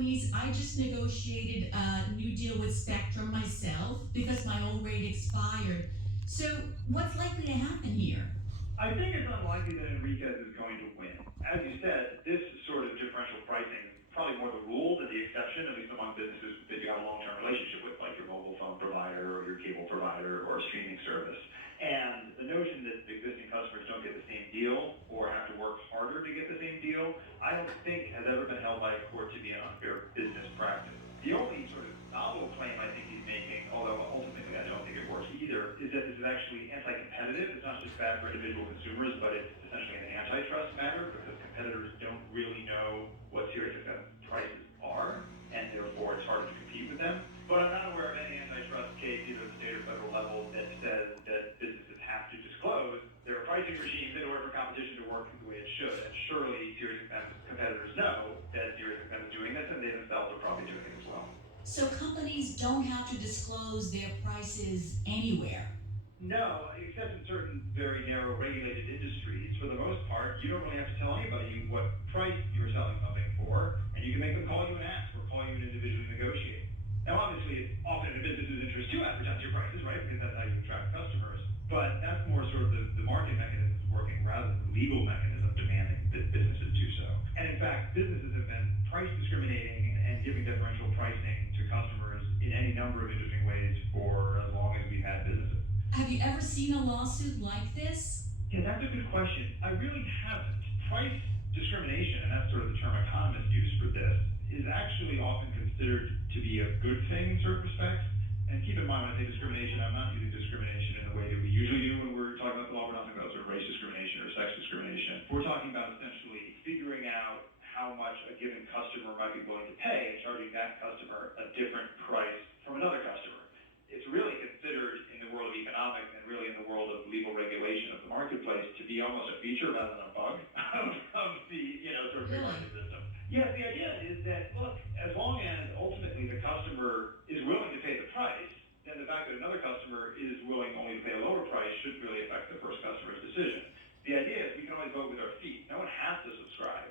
companies. I just negotiated a new deal with Spectrum myself because my old rate expired. So, what's likely to happen here? I think it's unlikely that Enriquez is going to win. As you said, this sort of differential pricing is probably more the rule than the exception, at least among businesses that you have a long-term relationship with, like your mobile phone provider or your cable provider or streaming service. And the notion that existing customers don't get the same deal or have to work harder to get the same deal, I don't think has ever been held by a court to be an unfair business practice. The only sort of novel claim I think he's making, although ultimately I don't think it works either, is that this is actually anti-competitive. It's not just bad for individual consumers, but it's essentially an antitrust matter because competitors don't really know what SiriusXM prices are, and therefore it's harder to compete with them. But I'm not aware of any antitrust case, either at the state or federal level, that says that businesses have to disclose their pricing regimes in order for competition to work the way it should. And surely SiriusXM competitors know that SiriusXM is doing this, and they themselves are probably doing it as well. So, companies don't have to disclose their prices anywhere. No, except in certain very narrow regulated industries. For the most part, you don't really have to tell anybody what price you're selling something for, and you can make them call you and ask, or call you and individually negotiate. Now, obviously, it's often in a business's interest to advertise your prices, right? Because that's how you attract customers. But that's more sort of the market mechanisms working rather than the legal mechanism demanding that businesses do so. And in fact, businesses have been price discriminating and giving differential pricing to customers in any number of interesting ways for as long as we've had businesses. Have you ever seen a lawsuit like this? Yeah, that's a good question. I really haven't. Price discrimination, and that's sort of the term economists use for this, is actually often considered to be a good thing in certain respects. And keep in mind, when I say discrimination, I'm not using discrimination in the way that we usually do when we're talking about the law. We're not talking about sort of race discrimination or sex discrimination. We're talking about essentially figuring out how much a given customer might be willing to pay and charging that customer a different price from another customer. It's really considered in the world of economics and really in the world of legal regulation of the marketplace to be almost a feature rather than a bug of the, sort of market system. Yeah, the idea is that, look, as long as ultimately the customer is willing to pay the price, then the fact that another customer is willing only to pay a lower price should really affect the first customer's decision. The idea is we can always vote with our feet. No one has to subscribe